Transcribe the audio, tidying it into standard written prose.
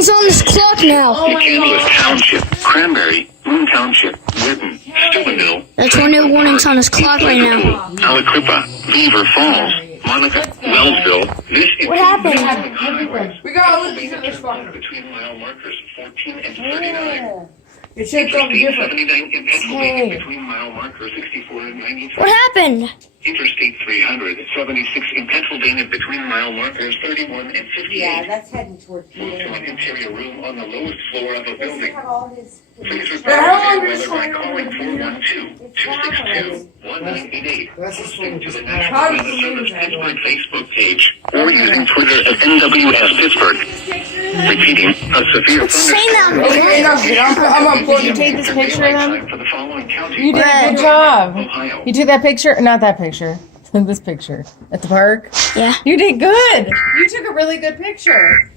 warnings on this clock now. Kansas Township, Cranberry, Moon Township, Whitten, Steubenville. There's tornado warnings on this clock right now. Alacrippa, Beaver Falls, Monica, Wellsville. What happened? We gotta listen to this fucker. Between mile markers 14 and 39. It said something different. 79 in Pennsylvania between mile markers 64 and 93. What happened? Interstate 376 in Pennsylvania between mile markers 31 and 58. Yeah, that's heading toward Move to an interior room on the lowest floor of a building. all his. Please report How your long is weather by this calling 412-262-1188. Listening to the National How does Weather the Service news handle Pittsburgh Facebook page or using Twitter at NWS Pittsburgh. Repeating, a severe Saying that. Okay, enough, dude. I'm unplugging. You take this picture of them? for the following county. You did a good job. Ohio. You took that picture? Not that picture. This picture. At the park? Yeah. You did good. You took a really good picture.